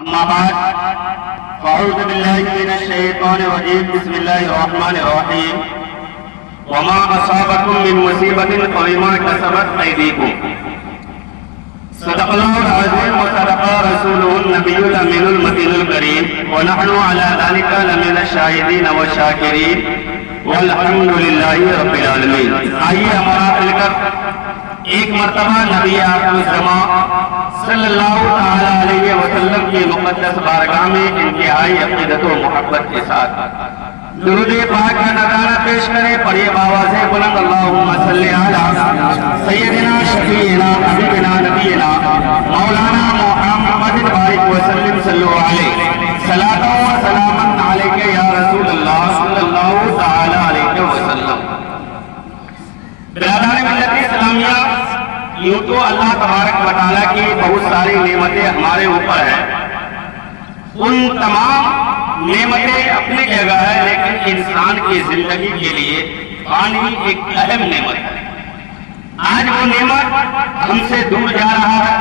أما بعد فأعوذ بالله من الشيطان الرجيم بسم الله الرحمن الرحيم وما أصابكم من مصيبة فبما كسبت أيديكم صدق الله العظيم وصدق رسوله النبي الأمين المتين الكريم ونحن على ذلك لمن الشاهدين والشاكرين والحمد لله رب العالمين. آئیے ہمارا مل کر ایک مرتبہ نبی اکرم صلی اللہ تعالی علیہ وسلم کی مقدس بارگاہ میں انتہائی عقیدت و محبت کے ساتھ درود پاک کا نظارہ پیش کریں. پڑھیے بآواز بلند اللہم صلی علی سیدنا شفیعنا حبیبنا نبینا مولانا محمد بارک وسلم صلی اللہ علیہ صلاۃ و سلام علیک یا رسول اللہ صلی اللہ تعالی علیہ وسلم. برادران ملت اسلامیہ، یوں تو اللہ تبارک و تعالیٰ کی بہت ساری نعمتیں ہمارے اوپر ہیں. ان تمام نعمتیں اپنی جگہ ہے، لیکن انسان کی زندگی کے لیے پانی ایک اہم نعمت ہے. آج وہ نعمت ہم سے دور جا رہا ہے.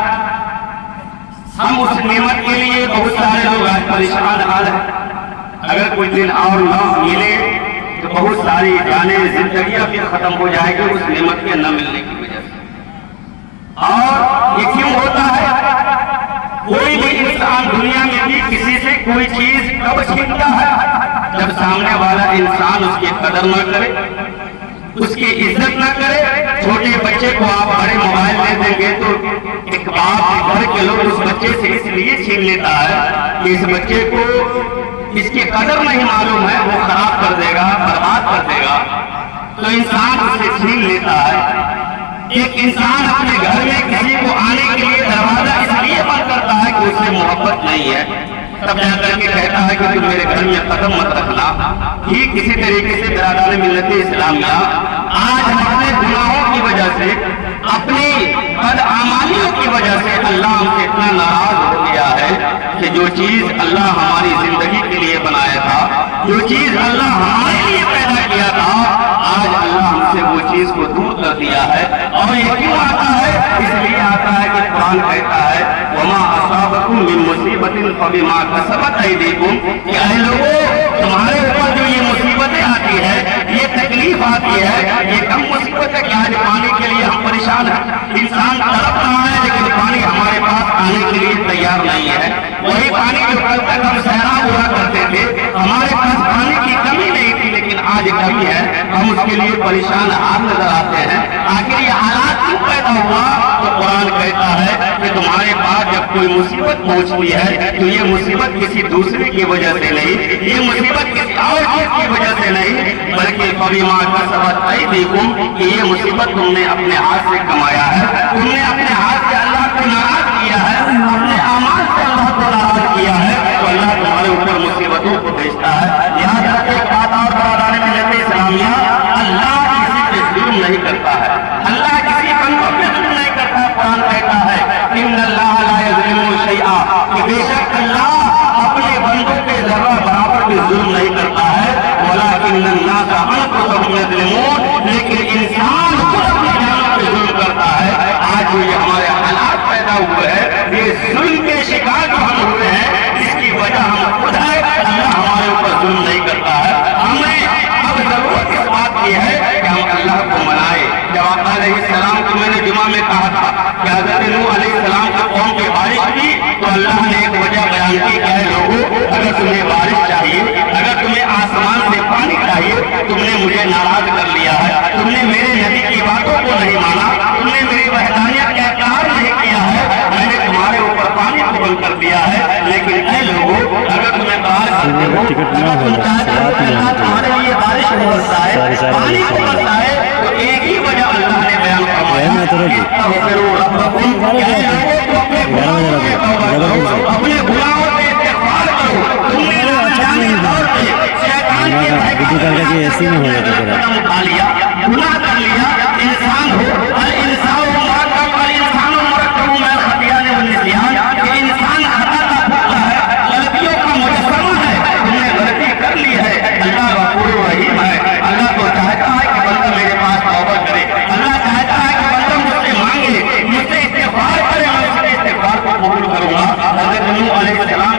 ہم اس نعمت کے لیے بہت سارے لوگ آج پریشان حال ہیں. اگر کچھ دن اور نہ ملے تو بہت ساری جانیں زندگیاں بھی ختم ہو جائے گی اس نعمت کے نہ ملنے کی وجہ سے. اور یہ کیوں ہوتا ہے؟ کوئی بھی انسان دنیا میں بھی کسی سے کوئی چیز کب چھینتا ہے؟ جب سامنے والا انسان اس کی قدر نہ کرے، اس کی عزت نہ کرے. چھوٹے بچے کو آپ بڑے موبائل دے دیں گے تو ایک باپ گھر کے لوگ اس بچے سے اس لیے چھین لیتا ہے کہ اس بچے کو اس کی قدر نہیں معلوم ہے، وہ خراب کر دے گا، برباد کر دے گا، تو انسان اسے چھین لیتا ہے. ایک انسان اپنے گھر میں کسی کو آنے کے لیے دروازہ اس لیے بند کرتا ہے کہ اس سے محبت نہیں ہے، تب جا کر کے کہتا ہے کہ تم میرے گھر میں قدم مت رکھنا. ٹھیک اسی طریقے سے برادران ملت اسلامیہ، آج ہم اپنے گناہوں کی وجہ سے، اپنی بدعمالیوں کی وجہ سے اللہ ہم سے اتنا ناراض ہو گیا ہے کہ جو چیز اللہ ہماری زندگی کے لیے بنایا تھا، جو چیز اللہ ہمارے لیے پیدا کیا تھا، آج اللہ ہم سے وہ چیز کو دور کر دیا ہے. اور یہ کیوں آتا ہے؟ اس لیے آتا ہے کہ قرآن کہتا ہے وَمَا أَصَابَكُم مِّن مُّصِيبَةٍ فَبِمَا كَسَبَتْ أَيْدِيكُمْ، کہ اے لوگوں، تمہارے اوپر جو یہ مصیبتیں آتی ہے، یہ تکلیف آتی ہے، یہ کم مصیبت ہے کہ آج پانی کے لیے ہم پریشان ہیں. انسان تڑپ رہا ہے لیکن پانی ہمارے پاس آنے کے لیے تیار نہیں ہے. وہی پانی جو کل تک ہم سیراب ہوا کرتے تھے، ہمارے پاس پانی کی کمی نہیں تھی، لیکن آج کمی ہے، ہم اس کے لیے پریشان حال نظر آتے ہیں. آخر یہ حالات کیوں پیدا ہوا؟ تو قرآن کہتا ہے کہ تمہارے پاس جب کوئی مصیبت پہنچتی ہے تو یہ مصیبت کسی دوسرے کی وجہ سے نہیں، یہ مصیبت کسی اور چیز کی وجہ سے نہیں، بلکہ فَبِمَا كَسَبَتْ أَيْدِيكُمْ، کہ یہ مصیبت تم نے اپنے ہاتھ سے کمایا ہے، تم نے اپنے ہاتھ سے اللہ کو ناراض کیا ہے، اپنے اعمال سے اللہ کو ناراض کیا ہے، تو اللہ تمہارے اوپر مصیبتوں کو بھیجتا ہے. یاد رکھیں ایک بات اور برادران ملت اسلامیہ، اللہ کسی پہ ظلم نہیں کرتا ہے، اللہ کسی بندوں پہ ظلم نہیں کرتا ہے. قرآن کہتا ہے إِنَّ اللَّهَ لَا يَظْلِمُ شَيْئًا، کہ بے شک اللہ اپنے بندوں پہ ذرہ برابر بھی ظلم نہیں کرتا ہے. وَلَٰكِنَّ النَّاسَ أَنفُسَهُمْ يَظْلِمُونَ، لیکن انسان خود اپنی جانوں پہ ظلم کرتا ہے. آج جو یہ ہمارے حالات پیدا ہوئے ہیں، یہ ظلم کے شکار جو ہم ہوئے ہیں، اس کی وجہ ہم خود ہے. اللہ ہمارے اوپر ظلم نہیں کرتا ہے. ہمیں اب ضرورت اس بات کی ہے کہ ہم اللہ کو منائیں. جب آقا علیہ السلام کو میں نے جمعہ میں کہا تھا کہ حضرت نوح علیہ السلام کی قوم کی بارش تھی، تو اللہ نے ایک وجہ بیان کی کہ اے لوگوں، اگر تمہیں بارش چاہیے، اگر تمہیں آسمان سے پانی چاہیے، تم نے مجھے ناراض کر لیا ہے، تم نے میرے نبی کی باتوں کو نہیں مانا، تم نے میری وحدانیت کا اقرار نہیں کیا ہے، میں نے تمہارے اوپر پانی کو بند کر دیا ہے. لیکن اے لوگوں، اگر تمہیں بارش کرتے ہو، اگر تم چاہتے ہو کہ اللہ تمہارے لیے بارش کو برسائے، پانی کو برسائے، تو ایک ہی وجہ اللہ نے بیان فرمایا کہ استغفروا ربکم، کہ اے لوگوں تم اپنے گناہوں سے توبہ کرو، اپنے گناہوں سے استغفار کرو. تم نے ناجائز طور پہ شیطان کے قدم اٹھا لیا، گناہ کر لیا. انسان ہو، الانسان مرکب، الانسان مرکب من الخطیئات والنسیان، کہ انسان خطا کا پتلا ہے، غلطیوں کا مجسمہ ہے. تم نے غلطی کر لی ہے. اللہ غفور رحیم ہے. اللہ تو چاہتا ہے کہ بندہ میرے پاس توبہ کرے. اللہ چاہتا ہے کہ بندہ مجھ سے مانگے، مجھ سے استغفار کرے، میں اس کے استغفار کو قبول کروں گا. حضرت نوح علیہ السلام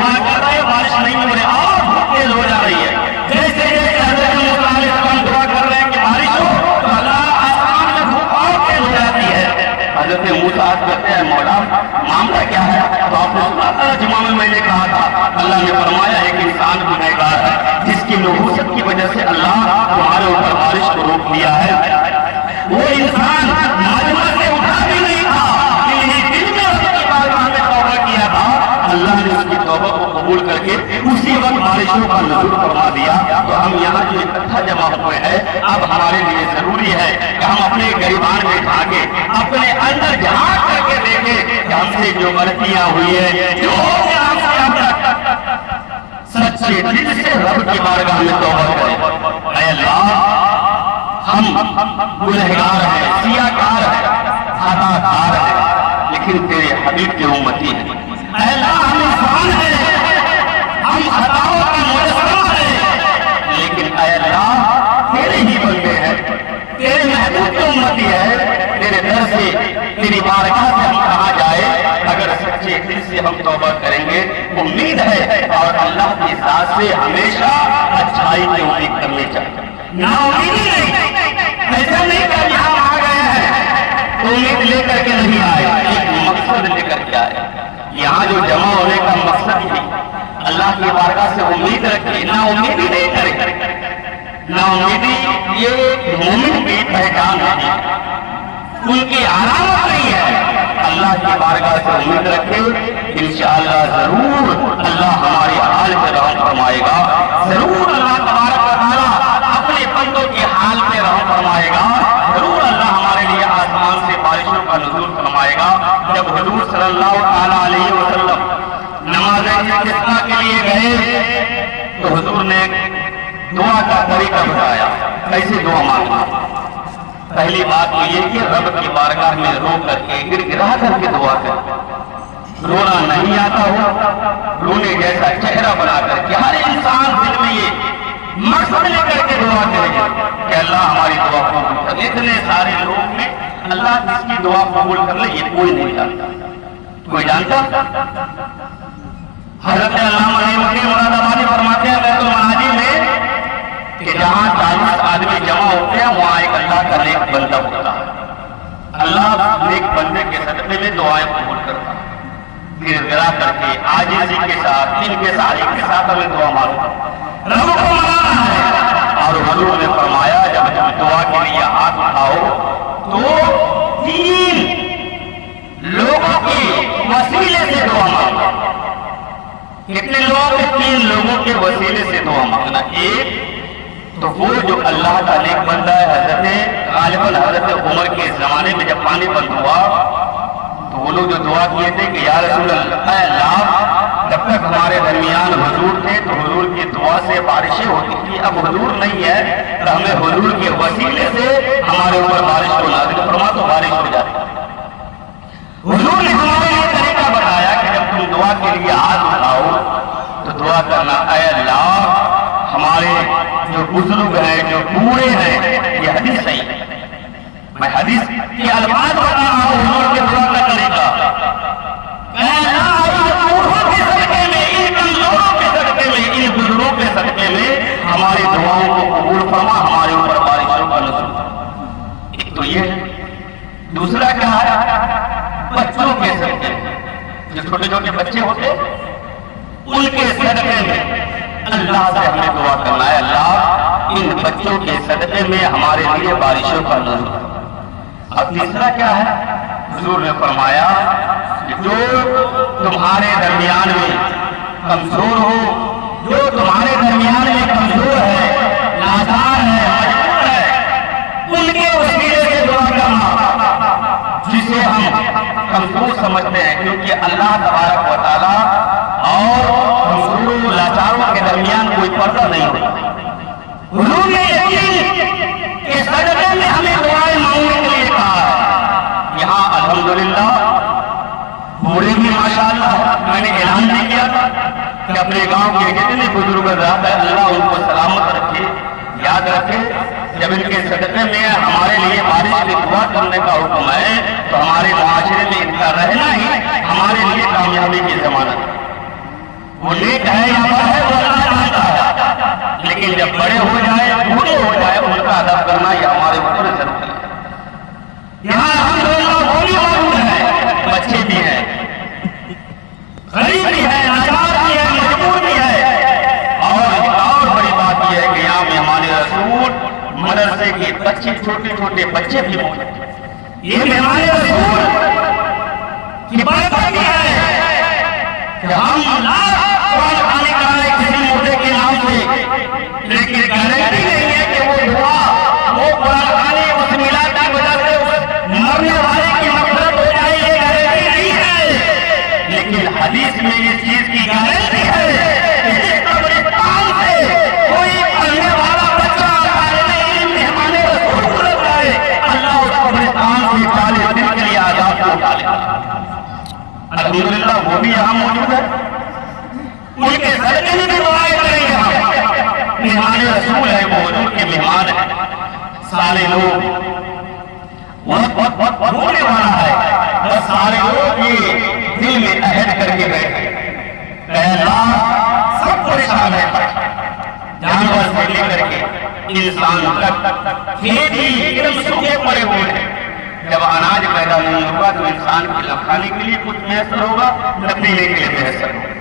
دعا کر رہے ہیں بارش نہیں ہو رہی اور بہت تیز ہو جا رہی ہے. جیسے جیسے حضرت موسیٰ علیہ السلام دعا کر رہے ہیں کہ بارش ہو تو اللہ آسمان میں دھوپ اور تیز ہو جاتی ہے. حضرت موسیٰ کہتے ہیں مولا معاملہ کیا ہے؟ تو آپ نے سنا تھا جمعہ میں نے کہا تھا اللہ نے فرمایا ایک انسان گنہگار ہے جس کی نحوست کی وجہ سے اللہ تمہارے اوپر بارش کو روک دیا ہے. وہ انسان مجمع سے اٹھا بھی نہیں تھا دل میں اس کی بارگاہ میں توبہ کیا تھا. اللہ نے اس کی توبہ کو قبول کر کے اسی وقت بارشوں کا نزول فرما دیا. تو ہم یہاں جو اکٹھا جمع ہوئے ہیں اب ہمارے لیے ضروری ہے کہ ہم اپنے گریبان میں جھانکے اپنے اندر جھانک کر کے دیکھیں کہ ہم سے جو غلطیاں ہوئی ہیں جو ہم سے اب تک سچے دل سے رب کی بارگاہ میں توبہ کریں. اے اللہ ہم گنہگار ہیں, سیاکار ہیں, خطا کار ہیں, لیکن تیرے حبیب کے امتی ہیں. اے اللہ ہم انسان ہیں, ہم خطاؤں کا مجسمہ ہیں, لیکن اے اللہ تیرے ہی بندے ہیں, تیرے محبوب کے امتی ہے. تیرے در سے تیری بارگاہ سے ہم کہاں جائے اگر سچے دل سے ہم توبہ کریں گے امید ہے اور اللہ کی ذات سے ہمیشہ اچھائی کی امید کرنی چاہیے. نا امیدی نہیں, ایسا نہیں کہ یہاں آ گئے ہیں تو امید لے کر کے نہیں آئے, ایک مقصد لے کر کے آئے. یہاں جو جمع ہونے کا مقصد ہی اللہ کی بارگاہ سے امید رکھے, نا امیدی نہیں کرے. نا امیدی یہ مومن کی پہچان ہے, ان کی علامت نہیں ہے. اللہ کی بارگاہ سے امید رکھے, انشاءاللہ ضرور اللہ ہماری حال پہ رحم فرمائے گا. ضرور اللہ تبارک و تعالیٰ اپنے بندوں کے حال پہ رحم فرمائے گا. ضرور اللہ ہمارے لیے آسمان سے بارشوں کا نزول فرمائے گا. جب حضور صلی اللہ تعالیٰ علیہ وسلم نماز استسقاء کے لیے گئے تو حضور نے دعا کا طریقہ بتایا کیسے دعا مانگنا. پہلی بات تو یہ کہ رب کی بارگاہ میں رو کر کے گر گرا کر کے دعا کر. رونا نہیں آتا ہو رونے جیسا چہرہ بنا کر کے ہر انسان دل میں یہ مقصد لے کر کے دعا کرے کہ اللہ ہماری دعا قبول کر لے. اتنے سارے لوگ میں اللہ جس کی دعا قبول کر لے یہ کوئی نہیں جانتا. کوئی جانتا؟ حضرت علامہ علی مراد آبادی فرماتے ہیں بیت المناجم میں کہ جہاں 40 آدمی جمع ہوتے ہیں وہاں ایک اللہ کا نیک بندہ ہوتا ہے. اللہ نیک بندے کے صدقے میں دعائیں قبول کرتا ہے. گر گرا کر کے عاجزی کے ساتھ ان کے ساتھ ہمیں دعا مانگتا رب کو مانگنا ہے. اور حضور نے فرمایا جب تم دعا کے لیے ہاتھ اٹھاؤ تو 3 لوگوں کے وسیلے سے دعا مانگنا. کتنے لوگ؟ 3 لوگوں کے وسیلے سے دعا مانگنا. ایک تو وہ جو اللہ کا نیک بندہ ہے حضرت غالباً حضرت عمر کے زمانے میں جب پانی بند ہوا تو وہ لوگ جو دعا کیے تھے کہ یا رسول اللہ جب تک ہمارے درمیان حضور تھے تو حضور کی دعا سے بارشیں ہوتی تھی, اب حضور نہیں ہے تو ہمیں حضور کے وسیلے سے ہمارے اوپر بارش کو نازل فرما تو بارش ہو جاتی. حضور نے ہمارے یہ طریقہ بتایا کہ جب تم دعا کے لیے ہاتھ اٹھاؤ تو دعا کرنا اے اللہ ہمارے جو بزرگ ہیں جو بوڑھے ہیں. یہ حدیث صحیح ہے, میں حدیث کے الفاظ بتا رہا ہوں حضور کے دعا کا طریقہ. اے اللہ ان بوڑھوں کے صدقے میں, ان کمزوروں کے صدقے میں, ان بزرگوں کے صدقے میں ہماری دعاؤں کو قبول فرما, ہمارے اوپر بارشوں کا نزول فرما. ایک تو یہ ہے. دوسرا کیا ہے؟ بچوں کے صدقے میں, جو چھوٹے چھوٹے بچے ہوتے ان کے صدقے میں اللہ سے ہمیں دعا کرنا ہے اللہ ان بچوں کے صدقے میں ہمارے لیے بارشوں کا نزول. اب تیسرا کیا ہے؟ حضور نے فرمایا کہ جو تمہارے درمیان میں کمزور ہو, جو تمہارے درمیان میں کمزور ہے, نادار ہے, مجبور ہے, ان کے وسیلے سے دعا کرنا جسے ہم کمزور سمجھتے ہیں, کیونکہ اللہ تبارک و تعالیٰ اور کمزوروں لاچاروں کے درمیان کوئی پردہ نہیں ہوتا. حضور نے یقین کہ صدقے میں ہمیں دعائیں مانگنے کے لیے کہا ہے. یہاں الحمدللہ بوڑھے بھی ماشاءاللہ میں نے اعلان بھی کیا تھا کہ اپنے گاؤں کے جتنے بزرگ رات ہے اللہ ان کو سلامت رکھے, یاد رکھے. جب ان کے صدقے میں ہمارے لیے بارش کی دعا کرنے کا حکم ہے تو ہمارے معاشرے میں ان کا رہنا ہی ہمارے لیے کامیابی کی ضمانت ہے. وہ نیک ہے یا بد ہے وہ اللہ جانتا ہے، لیکن جب بڑے ہو جائے بوڑھے ہو جائے ان کا ادب کرنا یہ ہمارے اوپر ضروری ہے۔ یہاں الحمدللہ وہ بھی موجود ہے، بچے بھی ہیں، غریب بھی ہے، لاچار بھی ہے، مجبور بھی ہے، اور بڑی بات یہ ہے کہ یہاں مہمان رسول مدرسے کے بچے، چھوٹے چھوٹے بچے بھی موجود ہیں۔ یہ مہمان رسول کی برکت بھی ہے کہ ہم قرآن کھانے کرائے کسی موٹے کے نام سے، لیکن گارنٹی نہیں ہے کہ وہ دعا، وہ قرآن کھانے اس میلاد کی وجہ سے مرنے والے کی مغفرت ہو جائے، یہ گارنٹی نہیں ہے، لیکن حدیث میں یہ چیز کی گارنٹی ہے کہ جس قبرستان سے کوئی پڑھنے والا بچہ طالب علم مہمان رسول گزر جائے، اللہ اس قبرستان سے 40 دن کے لیے عذاب کو اٹھا لیتا ہے۔ الحمدللہ وہ بھی یہاں موجود ہے، ان کے صدقے میں بھی دعائیں کریں گے ہم۔ مہمان رسول ہے، وہ حضور کے مہمان ہیں، سارے لوگ بہت ہونے والا ہے، بس سارے لوگ یہ دل میں عہد کر کے بیٹھے کہ اللہ سب پریشان ہے، جانور سے لے کر کے انسان تک، کھیتی ایک دم سوکھے پڑے ہوئے ہیں، جب اناج پیدا نہیں ہوگا تو انسان کے کھانے کے لیے کچھ میسر ہوگا، نہ پینے کے لیے میسر ہوگا۔